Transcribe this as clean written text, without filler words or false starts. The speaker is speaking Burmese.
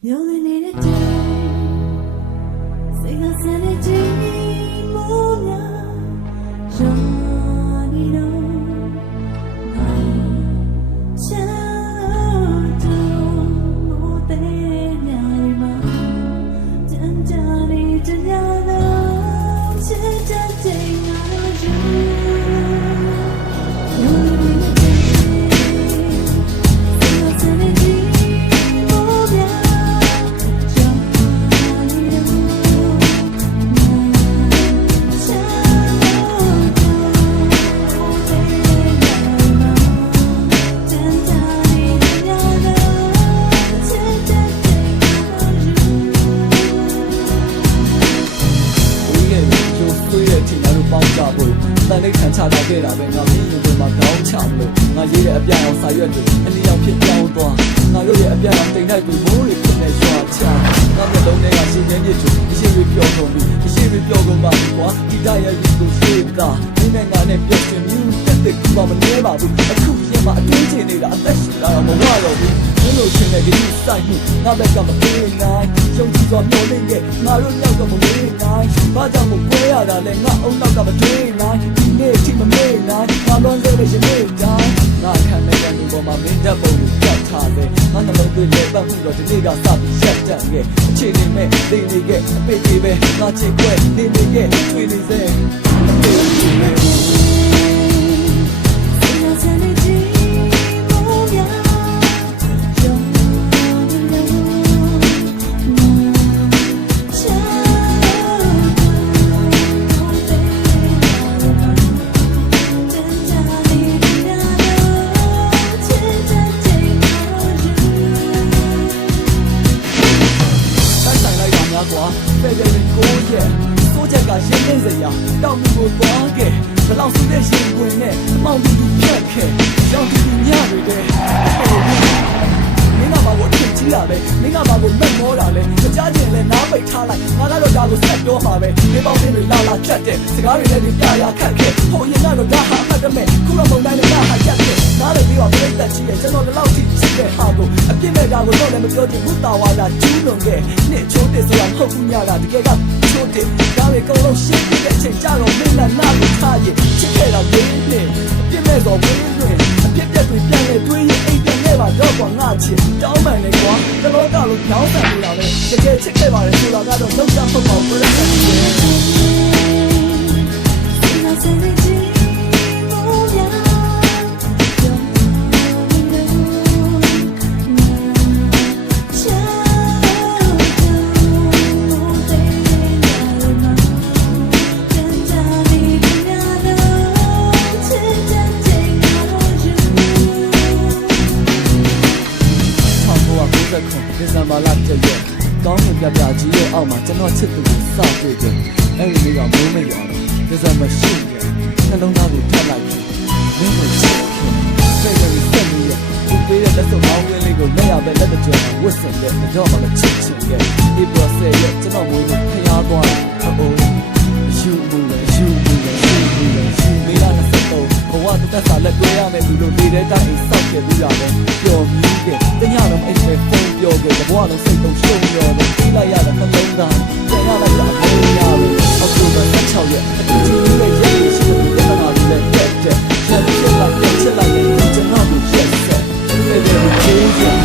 You're the needed day. Sing a sanity, Monia. Johnny, no. Child, no, they never mind. Johnny, together, changing out you. You're the needed day. Sing a sanity. They can't tell that I been not in the Macau Chamlo. Now you a piano, Sayed, and the young people down. Now you a piano, they have to worry to make sure. Now the long day I see you, she will go to me. She will go to my he died to save that. In a name, you get the bomb and never do. I could hear my attention, unless I am a wild. You know, she may be inside me. Now that I'm a day night. Young people are morning, now you know I'm a day night. But I'm a prayer, and not on a day night. Team of midnight, I'm on the vision time. Now I can't make any more my mid double with that time. I'm not going to let them go to dig us up and shut down. Chilling me, they get a baby, not take away, they get 20 cents. February 9 ရက်စိုးချက်ကရှင်းနေစရာတောက်မှုကိုသွားခဲ့ဘလောက်ဆိုတဲ့ရှင်ဝင်နဲ့မောင်တူဖြတ်ခဲ့ရောင်တူညတွေတဲ့မင်းကဘာကိုထင်ကြီးတာပဲမင်းကဘာကိုမက်မောတာလဲကြားကျင်လဲနားပိတ်ထားလိုက်ငါကတော့ဒါကိုဆက်ပြောမှာပဲဒီပေါင်းတွေလာလာချက်တဲ့စကားတွေလည်းပြရခက်ခဲ့ဟိုရင်ကတော့ဒါဟာအမှတ်တမဲ့ခုတော့မုံတိုင်းနဲ့ဟာရက်ခဲ့နားလည်းပြီးတော့ပြိတ္တကြီးရဲ့ကျွန်တော်ဒီလောက်ထိရှိတဲ့ဟာကိုအပြစ်မဲ့တာကိုတော့လည်းမပြောချင်ဘူးတာဝါတာကျူးလွန်ခဲ့နှစ်ချိုးတဲ့ဆိုတာမဟုတ်ဘူးညတာတကယ်ကချိုးတဲ့ဒါတွေကုန်လုံးရှင်းပြတဲ့အချိန်ကြတော့မင်းနဲ့နားကိုထားရင်ချစ်ခဲ့တာဝင်းနဲ့အပြစ်မဲ့တော့ဝင်းတွင်အပြစ်ပြက်တွေပြန်လဲတွေးရင်အိမ်ပြန်ခဲ့ပါတော့ကွာငါချစ်တောင်းပန်နေကွာတလောကလို့ညောင်းဆန်နေတာပဲတကယ်ချစ်ခဲ့ပါတယ်ဆိုတာကတော့လုံးဝမဟုတ်ပါဘူးလေDecember လတည်းကောင်းကင်ပြပြကြီးရဲ့အောက်မှာကျွန်တော်ချစ်သူကိုစောင့်တွေ့တယ်အဲ့ဒီနေ့ကမိုးမရောတော့ December ရှိတယ်နှလုံးသားကိုထပ်လိုက်တယ်မင်းကိုချစ်တယ်February 7 ရက်ဒီပေးတဲ့လက်စုံမောင်းကလေးကိုလက်ရပဲလက်တကြွဝတ်ဆင်တဲ့တော့မှလည်းချစ်ချင်ရဲ့ April 10 ရက်ကျွန်တော်ငွေကိုဖျားသွားတယ်အိုးယူမှုလေမေလာ23ဘဝတစ်သက်စာလက်တွဲရမယ်သူတို့နေတဲ့တိုင်းစောင့်ခဲ့ပြီးရတယ်ပျော်မြူးခဲ့တညလုံးအိမ်ပဲဖုန်းပြောခဲ့ဘဝလုံးစိတ်လုံးရှုံရောတယ်ပြေးလိုက်ရတဲ့နှလုံးသားပြန်ရလိုက်တာအမေးရတယ်အောက်တိုဘာ16ရက်အတူတူရဲ့ရက်ရရှိတဲ့ပြဿနာတွေလည်းတက်ချက်ချက်လိုက်ချက်လိုက်ကျွန်တော်တို့ရက်ဆက် February 9 ရက်